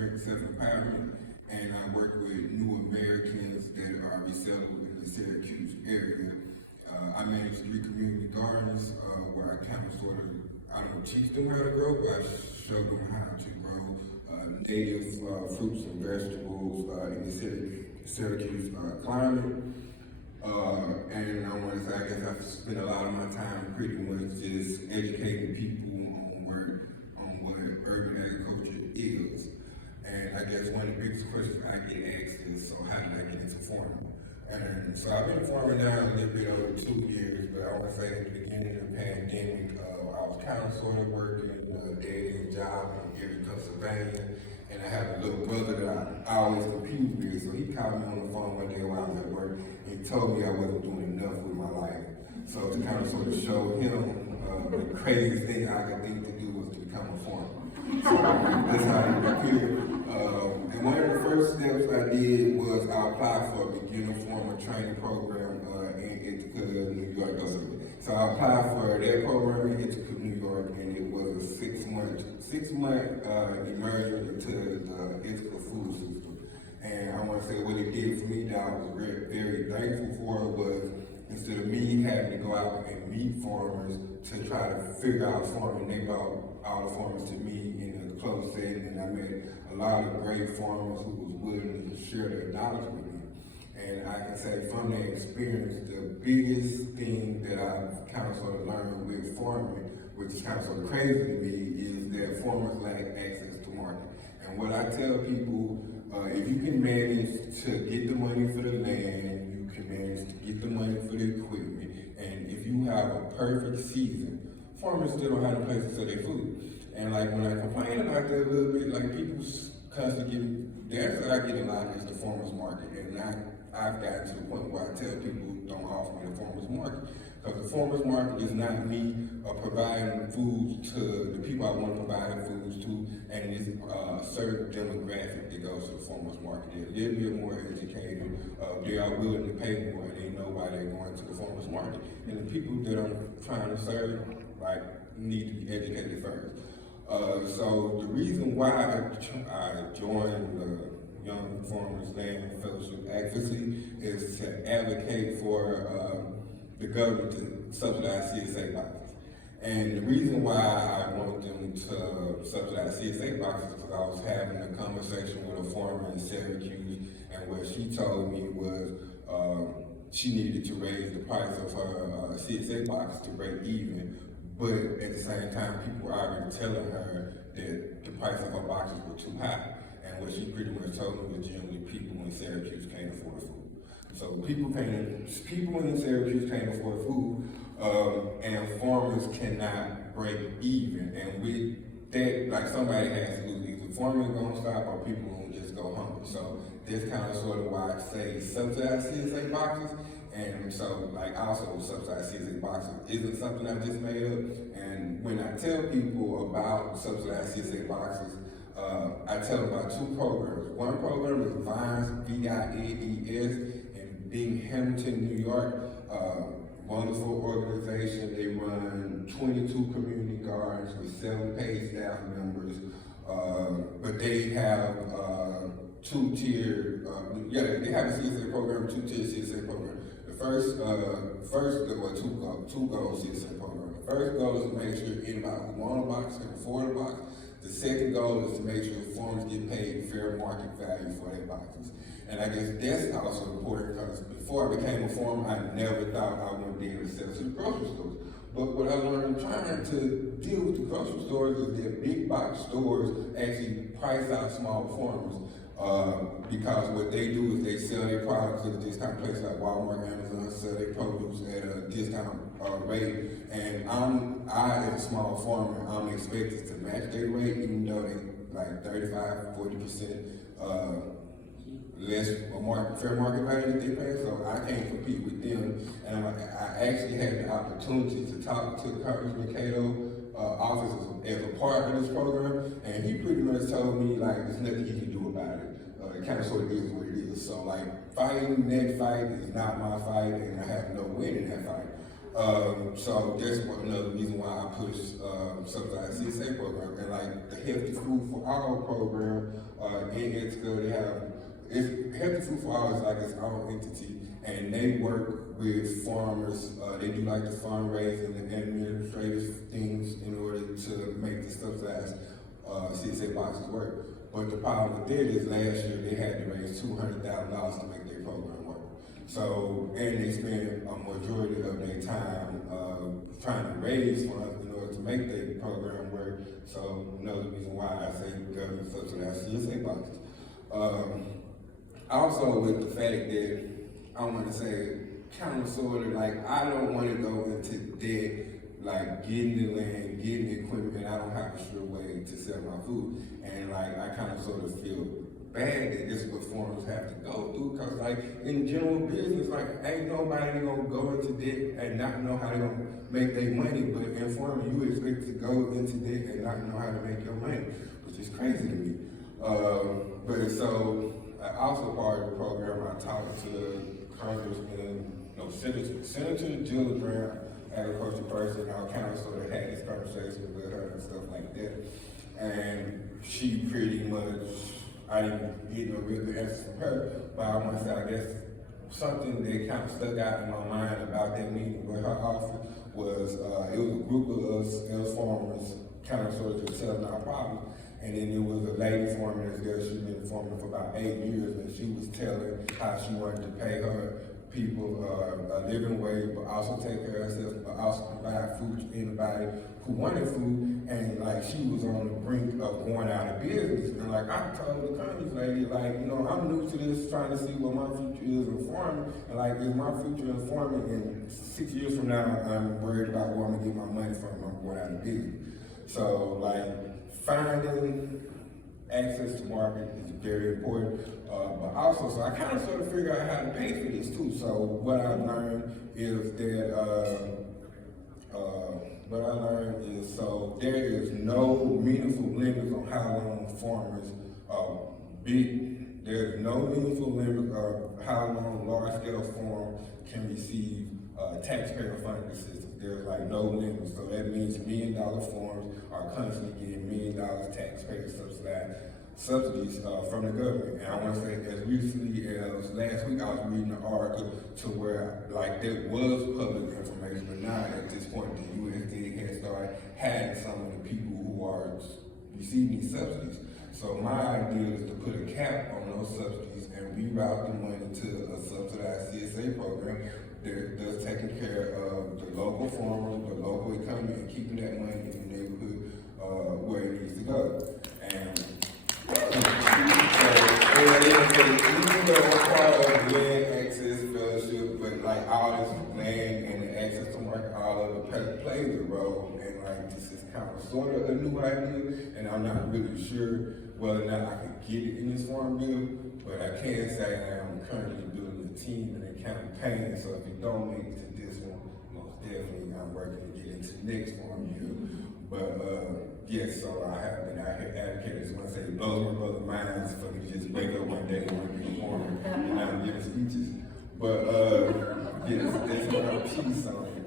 great self-empowerment, and I work with new Americans that are resettled in the Syracuse area. I manage 3 community gardens where I kind of I don't teach them how to grow, but I show them how to grow native fruits and vegetables in the Syracuse climate. And I want to say, I guess I've spent a lot of my time pretty much just educating people on what urban agriculture is. And I guess one of the biggest questions I get asked is, so how did I get into farming? And so I've been farming now a little bit over 2 years, but I want to say at the beginning of the pandemic, I was kind of sort of working a day-to-day job in Erie, Pennsylvania, and I had a little brother that I always competed with, so he called me on the phone one day while I was at work, and he told me I wasn't doing enough with my life. So to kind of sort of show him the craziest thing I could think to do was to become a farmer. So that's how I got here. And one of the first steps I did was I applied for a beginner farmer training program in Ithaca, New York. So I applied for that program in Ithaca, New York, and it was a six-month immersion into the Ithaca food system. And I want to say what it did for me that I was very thankful for was, instead of me having to go out and meet farmers to try to figure out farming, they brought all the farmers to me in a closed setting, and I met a lot of great farmers who was willing to share their knowledge with me. And I can say from that experience, the biggest thing that I've kind of sort of learned with farming, which is kind of sort of crazy to me, is that farmers lack access to market. And what I tell people, if you can manage to get the money for the land, you can manage to get the money for the equipment, and if you have a perfect season, farmers still don't have a place to sell their food. And like when I complain about that a little bit, like people constantly give, the answer I get a lot is the farmer's market. And I've gotten to the point where I tell people don't offer me the farmer's market. Because the farmer's market is not me providing foods to the people I want to provide foods to, and it's a certain demographic that goes to the farmer's market. They're a little bit more educated, they are willing to pay more, and they know why they're going to the farmer's market. And the people that I'm trying to serve, like, need to be educated first. So the reason why I joined the Young Farmers Land Fellowship Advocacy is to advocate for the government to subsidize CSA boxes. And the reason why I wanted them to subsidize CSA boxes is because I was having a conversation with a farmer in Syracuse, and what she told me was she needed to raise the price of her CSA boxes to break even, but at the same time, people were already telling her that the price of her boxes were too high. And what she pretty much told me was generally people in Syracuse can't afford food. So people in Syracuse can't afford food, and farmers cannot break even. And with that, like, somebody has to lose. Either farmers gonna stop or people gonna just go hungry. So that's kind of sort of why I say subsidize CSA boxes. And so, like, also subsidized CSA boxes isn't something I just made up. And when I tell people about subsidized CSA boxes, I tell them about 2 programs. One program is VINES, VINES, in Binghamton, New York. Wonderful organization. They run 22 community gardens with 7 paid staff members. But they have 2-tiered, they have a CSA program, 2-tier CSA program. The first two goals CSA program. The first goal is to make sure anybody who wants a box can afford a box. The second goal is to make sure farmers get paid fair market value for their boxes. And I guess that's also important because before I became a farmer, I never thought I would be able to sell to the grocery stores. But what I learned trying to deal with the grocery stores is that big box stores actually price out small farmers. Because what they do is they sell their products at a discount place like Walmart, Amazon, sell their produce at a discount rate. And I, as a small farmer, I'm expected to match their rate, even though they like 35–40% less fair market value that they pay. So I can't compete with them. And I actually had the opportunity to talk to Congressman Cato office as a part of this program, and he pretty much told me, like, there's nothing he can do about it. It kind of sort of is what it is. So, like, fighting that fight is not my fight, and I have no win in that fight. So that's another reason why I push subsidized CSA program, and like the Healthy Food for All program in Mexico. Healthy Food for All is like its own entity, and they work with farmers. They do like the fundraising and administrative things in order to make the subsidized CSA boxes work. But the problem with that is last year they had to raise $200,000 to make their program work. So, and they spend a majority of their time trying to raise funds in order to make their program work. So, another reason why I say government subsidized CSA boxes. Also, with the fact that I want to say, kind of sort of like, I don't want to go into debt, like getting the land, getting the equipment, I don't have a sure way to sell my food. And like, I kind of sort of feel bad that this is what farmers have to go through, because like in general business, like ain't nobody gonna go into debt and not know how to make their money, but in farming you expect to go into debt and not know how to make your money, which is crazy to me. But so also part of the program, I talked to Congressman, Senator Jill Brown, agriculture person, I kind of sort of had this conversation with her and stuff like that, and she pretty much, I didn't get no real good answers from her, but I want to say, I guess, something that kind of stuck out in my mind about that meeting with her office was, it was a group of us farmers kind of sort of just telling our problems, and then there was a lady farmer that's there, she'd been farming for about 8 years, and she was telling how she wanted to pay her people a living wage, but also take care of herself, but also provide food to anybody who wanted food. And like she was on the brink of going out of business. And like I told the Congress lady, like, you know, I'm new to this, trying to see what my future is in farming. And like, is my future in farming? And 6 years from now, I'm worried about where I'm gonna get my money from. I'm going out of business. So like finding access to market is very important, but also, so I kind of sort of figure out how to pay for this too. So what I learned is that, so there is no meaningful limits on how long farmers there's no meaningful limit of how long large-scale farms can receive taxpayer funding assistance. There's like no limit, so that means $1 million farms are constantly getting $1 million taxpayer subsidies from the government. And I want to say, as recently as last week, I was reading an article to where like there was public information, but now at this point, the USDA has started having some of the people who are receiving these subsidies. So my idea is to put a cap on those subsidies and reroute the money to a subsidized CSA program that's taking care of the local farmers, the local economy, and keeping that money in the neighborhood where it needs to go. And even though I'm part of land access fellowship, but like all this land and the access to market, all of it plays a role. And like this is kind of sort of a new idea, and I'm not really sure whether or not I can get it in this farm bill, but I can say that I'm currently building a team and a campaign, so if you don't make it to this one, most definitely I'm working to get into the next farm bill. But yes, so I have been out here advocating. So when I say it blows my brother's minds for me to just wake up one day and want to be a farmer and I'm giving speeches. But yes, that's my piece on it.